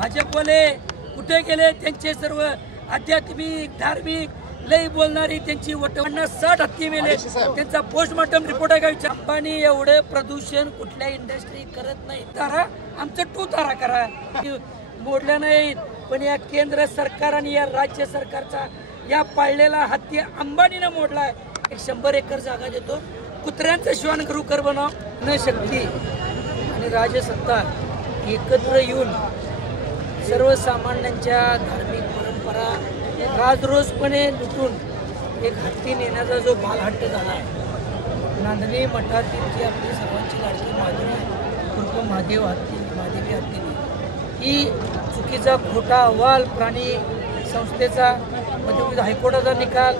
भाजपवाले कुठे गेले? त्यांचे सर्व आध्यात्मिक धार्मिक लई बोलणारी त्यांची 50-60 हत्ती मेले, त्यांचा पोस्टमॉर्टम रिपोर्ट आहे का? विचार. अंबानी एवढे प्रदूषण कुठल्या इंडस्ट्री करत नाही. तारा आमचं टू तारा करा, मोडल्या नाहीत. पण या केंद्र सरकार आणि या राज्य सरकारचा या पाळलेला हत्ती अंबानीनं मोडलाय. 100 एकर जागा देतो, कुत्र्यांचं श्वानगृह कर बनव. न शक्ती आणि राजसत्ता एकत्र येऊन सर्वसामान्यांच्या धार्मिक परंपरा राजरोसपणे लुटून एक हत्ती नेण्याचा जो बालहट्ट झाला आहे. नांदणी मठातील जी आपली सर्वांची लाडकी माधुरी उर्फ महादेवी हत्तीने ही चुकीचा खोटा अहवाल प्राणी संस्थेचा, मध्यवर्ती हायकोर्टाचा निकाल,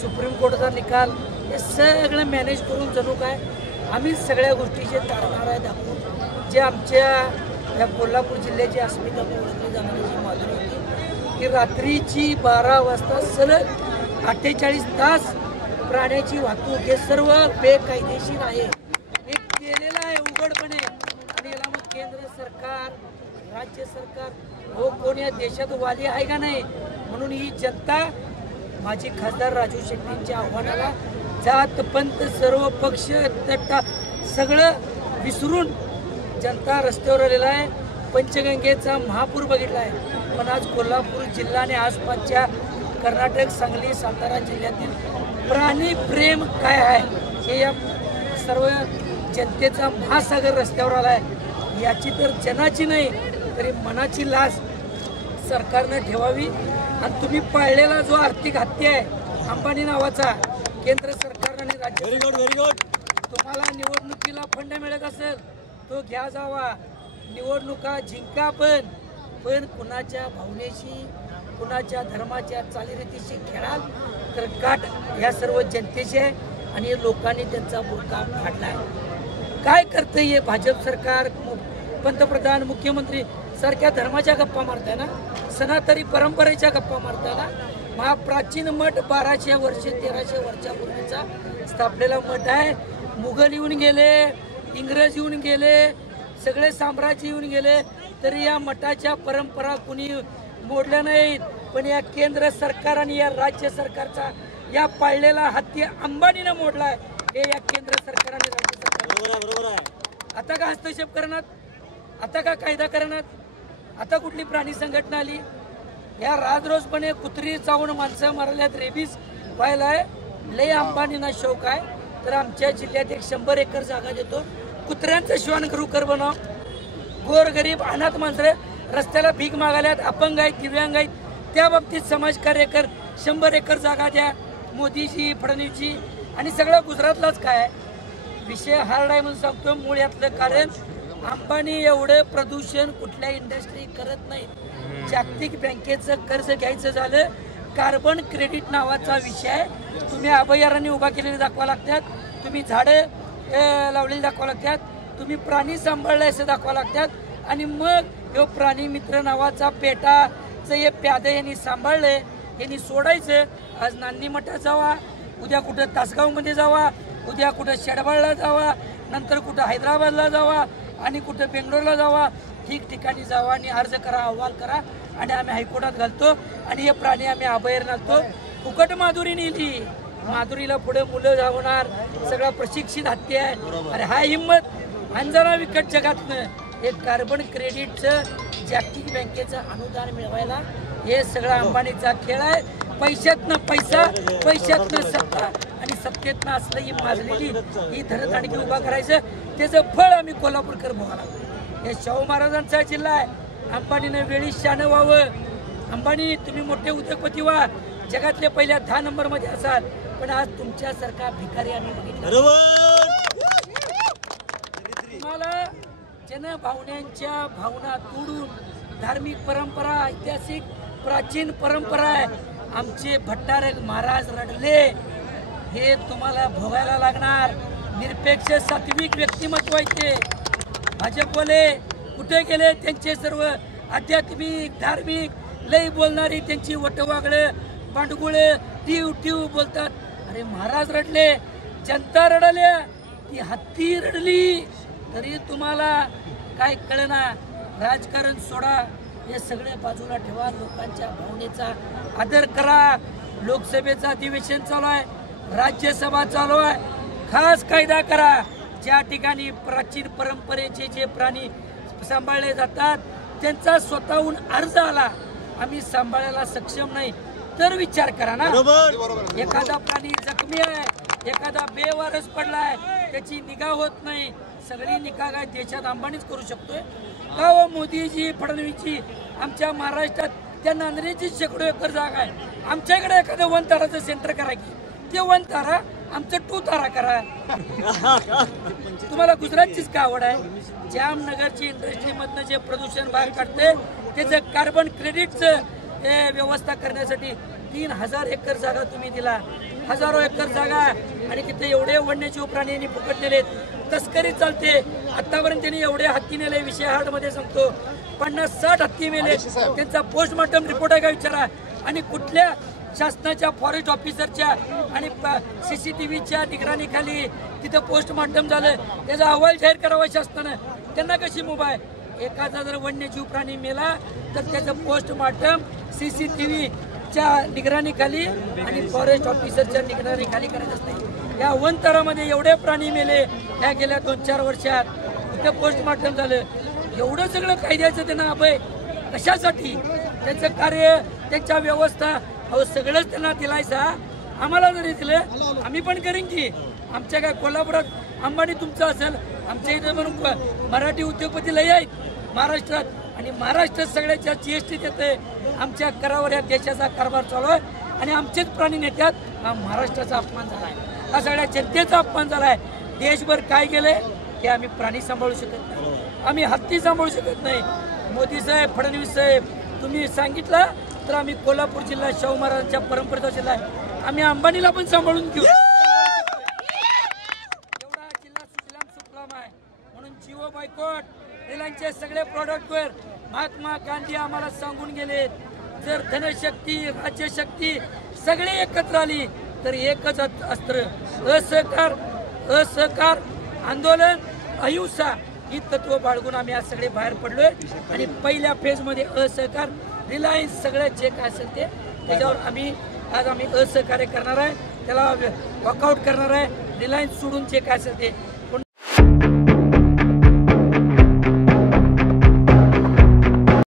सुप्रीम कोर्टाचा निकाल, हे सगळं मॅनेज करून जणू काय आम्ही सगळ्या गोष्टीचे तारणारा दाखवून जे आमच्या या कोल्हापूर जिल्ह्याची अस्मिता ओळखली जाणारी जी माधुरी होती की रात्रीची 12 वाजता सलग 48 तास प्राण्याची वाहतूक हे सर्व बेकायदेशीर आहे. हे केलेलं आहे उघडपणे. आणि याला मग केंद्र सरकार राज्य सरकार हो कोण या देशात वाली आहे का नाही? म्हणून ही जनता माजी खासदार राजू शेट्टींच्या आव्हानाला जात पंथ सर्व पक्ष तट्टा सगळं विसरून जनता रस्त्यावर आलेला आहे. पंचगंगेचा महापूर बघितला आहे. पण आज कोल्हापूर जिल्हा आणि आसपासच्या कर्नाटक, सांगली, सातारा जिल्ह्यातील प्राणी प्रेम काय आहे हे या सर्व जनतेचा महासागर रस्त्यावर आला आहे. याची तर जनाची नाही तरी मनाची लाज सरकारनं ठेवावी. आणि तुम्ही पाळलेला जो आर्थिक हत्या आहे अंबानी नावाचा, केंद्र सरकारनं आणि राज्य तुम्हाला निवडणुकीला फंड मिळत असेल तो घ्या जावा, निवडणुका जिंका, पण कुणाच्या भावनेशी कुणाच्या धर्माच्या चालीरीतीशी खेळाल तर गाठ ह्या सर्व जनतेची आहे. आणि लोकांनी त्यांचा बुरका फाडलाय. काय करते हे भाजप सरकार? पंतप्रधान मुख्यमंत्री सारख्या धर्माच्या गप्पा मारताय ना, सनातनी परंपरेच्या गप्पा मारताय ना. महाप्राचीन मठ 1200 वर्षे 1300 वर्षापूर्वीचा स्थापलेला मठ आहे. मुघल येऊन गेले, इंग्रज येऊन गेले, सगळे साम्राज्य येऊन गेले तरी या मठाच्या परंपरा कुणी मोडल्या नाहीत. पण या केंद्र सरकार आणि या राज्य सरकारचा या पाळलेला हत्ती अंबानीनं मोडलाय. हे या केंद्र सरकार आणि राज्य सरकार आता का हस्तक्षेप करणार? आता का कायदा करणार? आता कुठली प्राणी संघटना आली? या राजरोसपणे कुत्री चावून माणसं मारल्यात, रेबीज व्हायलाय. लय अंबानींना शौक आहे. तर आमच्या जिल्ह्यात 100 एकर जागा देतो, कुत्र्यांचं श्वानगृह कर बनव. गोरगरीब अनाथ माणसं रस्त्याला भीक मागायल्यात, अपंग आहेत, दिव्यांग आहेत, त्या बाबतीत समाजकार्य कर. 100 एकर जागा द्या मोदीजी, फडणवीसजी. आणि सगळं गुजरातलाच काय विषय हार्ड आहे म्हणून सांगतो. मूळ यातलं कारण अंबानी एवढं प्रदूषण कुठल्या इंडस्ट्री करत नाहीत. जागतिक बँकेचं कर्ज घ्यायचं झालं, कार्बन क्रेडिट नावाचा विषय तुम्ही अभयारण्य उभा केलेले दाखवा लागतात, तुम्ही झाडं लावलेली दाखवा लागतात, तुम्ही प्राणी सांभाळले असं दाखवा लागतात. आणि मग हे प्राणी मित्र नावाचा पेटाचं हे प्यादे यांनी सांभाळले, यांनी सोडायचं. आज नांदी मठात जावा, उद्या कुठं तासगावमध्ये जावा, उद्या कुठं शेडबाळला जावा, नंतर कुठं हैदराबादला जावा आणि कुठं बेंगलोरला जावा. ठिकठिकाणी जावा आणि अर्ज करा, अहवाल करा आणि आम्ही हायकोर्टात घालतो. आणि हे प्राणी आम्ही अभयारण्यात घालतो. फुकट माधुरी नेली, माधुरीला पुढे मुलं धावणार, सगळा प्रशिक्षित हत्ती आहे. अरे हा हिंमत अंजना विकट जगातनं हे कार्बन क्रेडिटचं जागतिक बँकेचं अनुदान मिळवायला हे सगळा अंबानीचा खेळ आहे. पैशातनं पैसा, पैशातनं सत्ता आणि सत्तेतनं असलं ही माजलेली ही धरत आणखी उभा करायचं. त्याचं फळ आम्ही कोल्हापूरकर भोगायला. हे शाहू महाराजांचा जिल्हा आहे. अंबानीनं वेळी शानं व्हावं. अंबानी तुम्ही मोठे उद्योगपती व्हा, जगातले पहिल्या 10 नंबरमध्ये असाल. पण आज तुमच्यासारखा भिकारी आम्ही बघितला. तुम्हाला जनभावनांच्या भावना तोडून धार्मिक परंपरा, ऐतिहासिक प्राचीन परंपरा आहे. आमचे भट्टारक महाराज रडले, हे तुम्हाला भोगायला लागणार. निरपेक्ष सात्विक व्यक्तिमत्व आहे. भाजपवाले कुठे गेले? त्यांचे सर्व आध्यात्मिक धार्मिक लई बोलणारी त्यांची वटवागळं बांडगुळे टीव बोलतात. अरे महाराज रडले, जनता रडल्या, ती हत्ती रडली, तरी तुम्हाला काय कळना. राजकारण सोडा, हे सगळे बाजूला ठेवा, लोकांच्या भावनेचा आदर करा. लोकसभेचं अधिवेशन चालू आहे, राज्यसभा चालू आहे, खास कायदा करा. ज्या ठिकाणी प्राचीन परंपरेचे जे प्राणी सांभाळले जातात त्यांचा स्वतःहून अर्ज आला, आम्ही सांभाळायला सक्षम नाही, तर विचार करा ना. एखादा प्राणी जखमी आहे, एखादा बेवारस पडलाय, त्याची निगा होत नाही, सगळी निगा काय देशात अंबानीच करू शकतोय का? हो मोदीजी, फडणवीसजी, आमच्या महाराष्ट्रात त्या नांदणीची शेकडो एकर जागा आहे, आमच्याकडे एखादं 1 ताराचं सेंटर करा की, ते 1 तारा आमचं 2 तारा करा. तुम्हाला गुजरातचीच का आवड आहे? जामनगरची इंडस्ट्रीमधनं जे प्रदूषण बाहेर काढते त्याचं कार्बन क्रेडिटचं व्यवस्था करण्यासाठी 3000 एकर जागा तुम्ही दिला, हजारो एकर जागा, आणि तिथे एवढे वन्यजीव प्राण्यांनी फुकट नेलेत. तस्करी चालते. आतापर्यंत त्यांनी एवढे हत्ती नेले, विषय हार्टमध्ये सांगतो 50-60 हत्ती मेले. त्यांचा पोस्टमॉर्टम रिपोर्ट आहे का विचारा. आणि कुठल्या शासनाच्या फॉरेस्ट ऑफिसरच्या आणि CCTVच्या निगराणीखाली तिथं पोस्टमॉर्टम झालं, त्याचा अहवाल जाहीर करावा शासनानं. त्यांना कशी मुभा आहे? एखादा जर वन्यजीव प्राणी मेला तर त्याचं पोस्टमॉर्टम CCTVच्या निगराणीखाली आणि फॉरेस्ट ऑफिसरच्या निगराणीखाली करायचं असते. या 1 तारामध्ये एवढे प्राणी मेले या गेल्या 2-4 वर्षात, तिथं पोस्टमॉर्टम झालं. एवढं सगळं कायद्याचं त्यांना अभय कशासाठी? त्यांचं कार्य, त्यांच्या व्यवस्था, अहो सगळंच त्यांना दिलायचा. आम्हाला जरी दिलं आम्ही पण करेन की. आमच्या काय कोल्हापुरात अंबानी तुमचं असेल, आमच्या इथे म्हणून मराठी उद्योगपती लय आहेत महाराष्ट्रात, आणि महाराष्ट्रात सगळ्यात जास्त GST देते. आमच्या करावर या देशाचा कारभार चालू आहे, आणि आमचेच प्राणी नेत्यात. हा महाराष्ट्राचा अपमान झाला आहे, हा सगळ्या जनतेचा अपमान झाला आहे. देशभर काय गेले की आम्ही प्राणी सांभाळू शकत नाही, आम्ही हत्ती सांभाळू शकत नाही. मोदी साहेब, फडणवीस साहेब, तुम्ही सांगितलं तर आम्ही कोल्हापूर जिल्हा शाहू महाराजांच्या परंपरेचा जिल्हा आहे, आम्ही अंबानीला पण सांभाळून घेऊ. एवढा जिल्हा सुजलाम सुफलाम आहे. म्हणून जिओ बायकॉट, रिलायन्सचे सगळे प्रॉडक्टवर महात्मा गांधी आम्हाला सांगून गेले, जर धनशक्ती, राज्यशक्ती सगळे एकत्र आली तर एकच अस्त्र, असहकार, आंदोलन, अहिंसा ही तत्व बाळगून आम्ही आज सगळे बाहेर पडलोय. आणि पहिल्या फेजमध्ये असहकार, रिलायन्स सगळं जे काय असेल ते त्याच्यावर आम्ही असहकार्य करणार आहे, त्याला वॉकआउट करणार आहे. रिलायन्स सोडून जे काय असेल ते